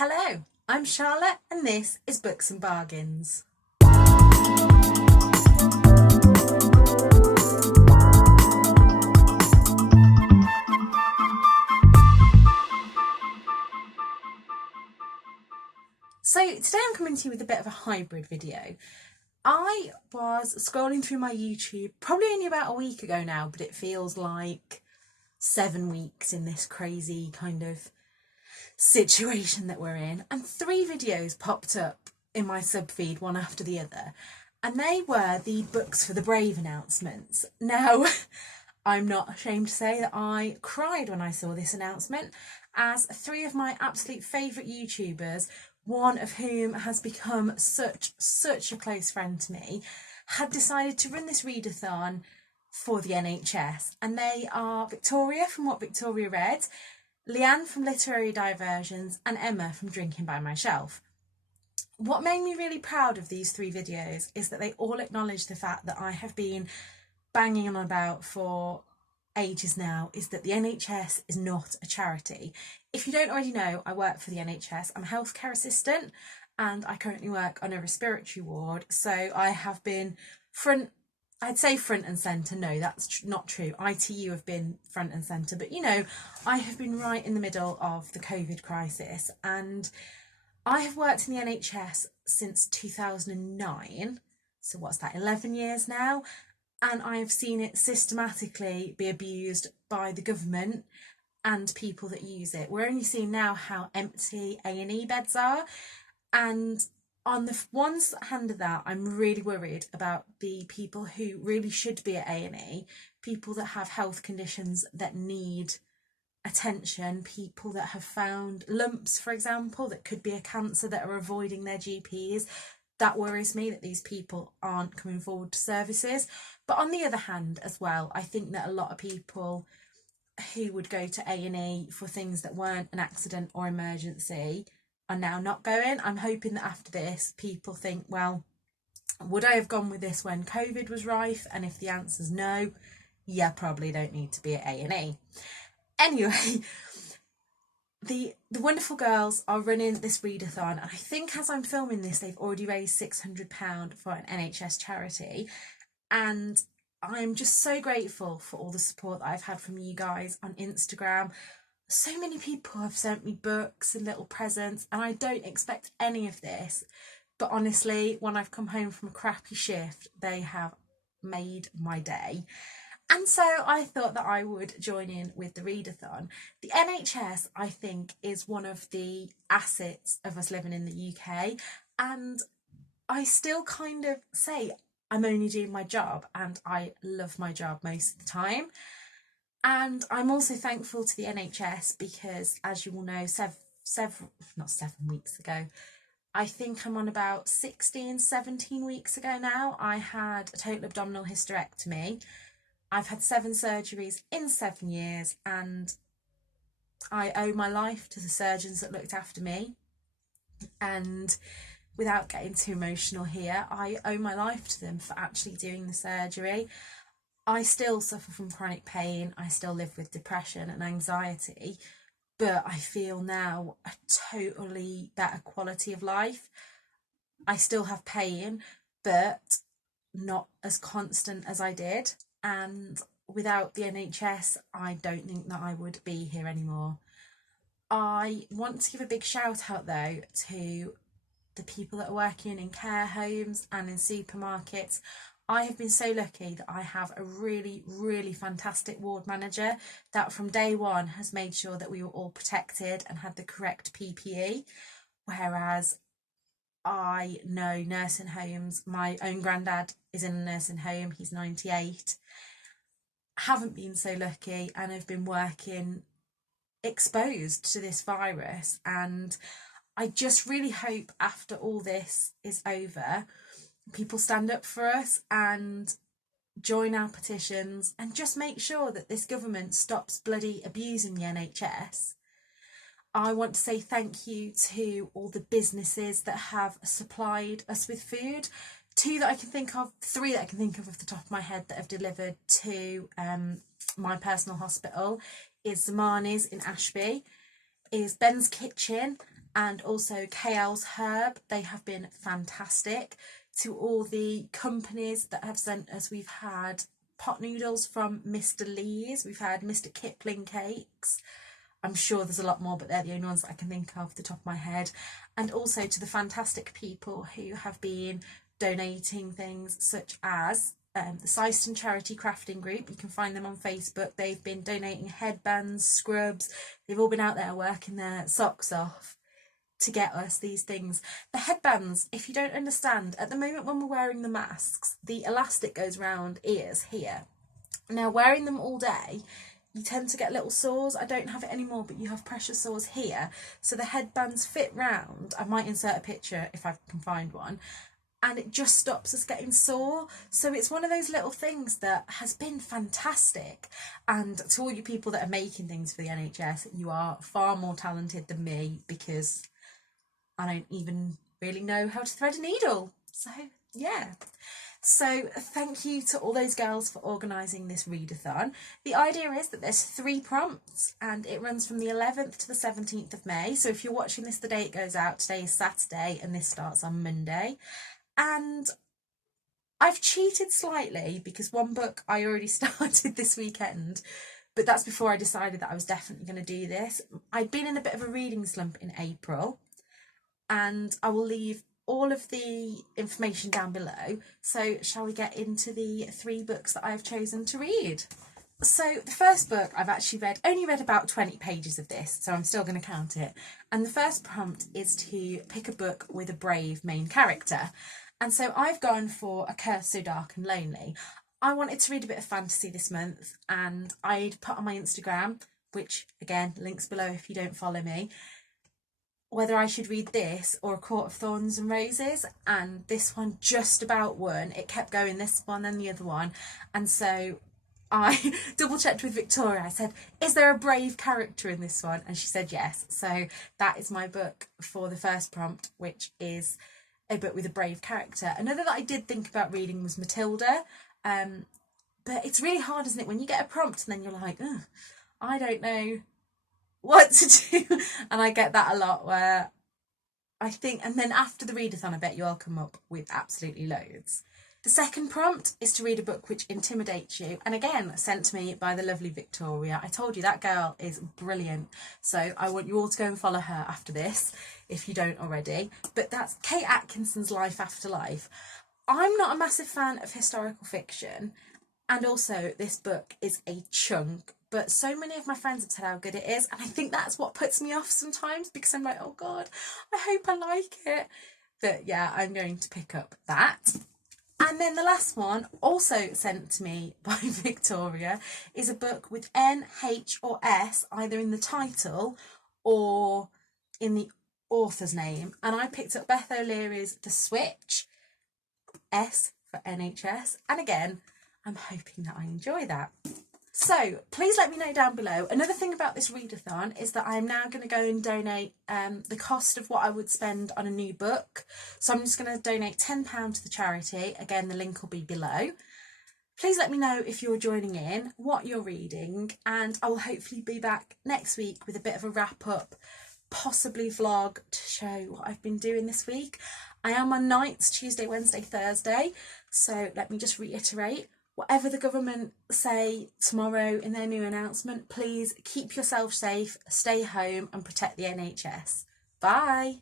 Hello, I'm Charlotte and this is Books and Bargains. So today I'm coming to you with a bit of a hybrid video. I was scrolling through my YouTube probably only about a week ago now, but it feels like 7 weeks in this crazy kind of situation that we're in, and 3 videos popped up in my sub feed one after the other, and they were the Books for the Brave announcements. Now I'm not ashamed to say that I cried when I saw this announcement, as 3 of my absolute favourite YouTubers, one of whom has become such a close friend to me, had decided to run this readathon for the NHS. And they are Victoria from What Victoria Read, Leanne from Literary Diversions, and Emma from Drinking by My Shelf. What made me really proud of these 3 videos is that they all acknowledge the fact that I have been banging on about for ages now, is that the NHS is not a charity. If you don't already know, I work for the NHS. I'm a healthcare assistant and I currently work on a respiratory ward. So I have been front and centre. No, that's not true. ITU have been front and centre, but I have been right in the middle of the COVID crisis, and I have worked in the NHS since 2009. So what's that, 11 years now? And I've seen it systematically be abused by the government and people that use it. We're only seeing now how empty A&E beds are. And on the one hand of that, I'm really worried about the people who really should be at A&E, people that have health conditions that need attention, people that have found lumps, for example, that could be a cancer, that are avoiding their GPs. That worries me, that these people aren't coming forward to services. But on the other hand as well, I think that a lot of people who would go to A&E for things that weren't an accident or emergency are now not going. I'm hoping that after this, people think, well, would I have gone with this when COVID was rife? And if the answer's no, yeah, probably don't need to be at A&E. Anyway, the wonderful girls are running this readathon, and I think as I'm filming this, they've already raised £600 for an NHS charity, and I'm just so grateful for all the support that I've had from you guys on Instagram. So many people have sent me books and little presents, and I don't expect any of this, but honestly, when I've come home from a crappy shift, they have made my day. And so I thought that I would join in with the readathon. The NHS, I think, is one of the assets of us living in the UK. And I still kind of say I'm only doing my job, and I love my job most of the time. And I'm also thankful to the NHS because, as you all know, not 7 weeks ago, I think I'm on about 17 weeks ago now, I had a total abdominal hysterectomy. I've had 7 surgeries in 7 years, and I owe my life to the surgeons that looked after me. And without getting too emotional here, I owe my life to them for actually doing the surgery. I still suffer from chronic pain. I still live with depression and anxiety, but I feel now a totally better quality of life. I still have pain, but not as constant as I did. And without the NHS, I don't think that I would be here anymore. I want to give a big shout out though to the people that are working in care homes and in supermarkets. I have been so lucky that I have a really fantastic ward manager that from day one has made sure that we were all protected and had the correct PPE. Whereas I know nursing homes, my own granddad is in a nursing home, he's 98, haven't been so lucky and have been working exposed to this virus. And I just really hope after all this is over, people stand up for us and join our petitions and just make sure that this government stops bloody abusing the NHS. I want to say thank you to all the businesses that have supplied us with food. 3 that I can think of off the top of my head that have delivered to my personal hospital is Zamani's in Ashby, is Ben's Kitchen, and also KL's Herb. They have been fantastic. To all the companies that have sent us, we've had pot noodles from Mr. Lee's, we've had Mr. Kipling cakes. I'm sure there's a lot more, but they're the only ones that I can think of off the top of my head. And also to the fantastic people who have been donating things such as the Syston Charity Crafting Group. You can find them on Facebook. They've been donating headbands, scrubs. They've all been out there working their socks off to get us these things. The headbands, if you don't understand, at the moment when we're wearing the masks, the elastic goes round ears here. Now, wearing them all day, you tend to get little sores. I don't have it anymore, but you have pressure sores here. So the headbands fit round. I might insert a picture if I can find one. And it just stops us getting sore. So it's one of those little things that has been fantastic. And to all you people that are making things for the NHS, you are far more talented than me, because I don't even really know how to thread a needle. So yeah. So thank you to all those girls for organising this readathon. The idea is that there's 3 prompts and it runs from the 11th to the 17th of May. So if you're watching this the day it goes out, today is Saturday and this starts on Monday. And I've cheated slightly because one book I already started this weekend, but that's before I decided that I was definitely going to do this. I'd been in a bit of a reading slump in April, and I will leave all of the information down below. So shall we get into the 3 books that I've chosen to read? So the first book I've actually only read about 20 pages of this, so I'm still going to count it. And the first prompt is to pick a book with a brave main character. And so I've gone for A Curse So Dark and Lonely. I wanted to read a bit of fantasy this month, and I'd put on my Instagram, which again, links below if you don't follow me, whether I should read this or A Court of Thorns and Roses, and this one just about won. It kept going, this one then the other one, and so I double checked with Victoria. I said, is there a brave character in this one? And she said yes. So that is my book for the first prompt, which is a book with a brave character. Another that I did think about reading was Matilda, but it's really hard, isn't it, when you get a prompt and then you're like, I don't know what to do. And I get that a lot, where I think, and then after the readathon I bet you I'll come up with absolutely loads. The second prompt is to read a book which intimidates you, and again sent to me by the lovely Victoria. I told you that girl is brilliant, so I want you all to go and follow her after this if you don't already. But that's Kate Atkinson's Life After Life. I'm not a massive fan of historical fiction, and also this book is a chunk, but so many of my friends have said how good it is, and I think that's what puts me off sometimes, because I'm like, oh god, I hope I like it. But yeah, I'm going to pick up that. And then the last one, also sent to me by Victoria, is a book with N, H or S either in the title or in the author's name. And I picked up Beth O'Leary's The Switch, S for NHS. And again, I'm hoping that I enjoy that. So please let me know down below. Another thing about this readathon is that I'm now going to go and donate the cost of what I would spend on a new book. So I'm just going to donate £10 to the charity. Again, the link will be below. Please let me know if you're joining in, what you're reading, and I will hopefully be back next week with a bit of a wrap up, possibly vlog to show what I've been doing this week. I am on nights, Tuesday, Wednesday, Thursday. So let me just reiterate. Whatever the government say tomorrow in their new announcement, please keep yourself safe, stay home and protect the NHS. Bye.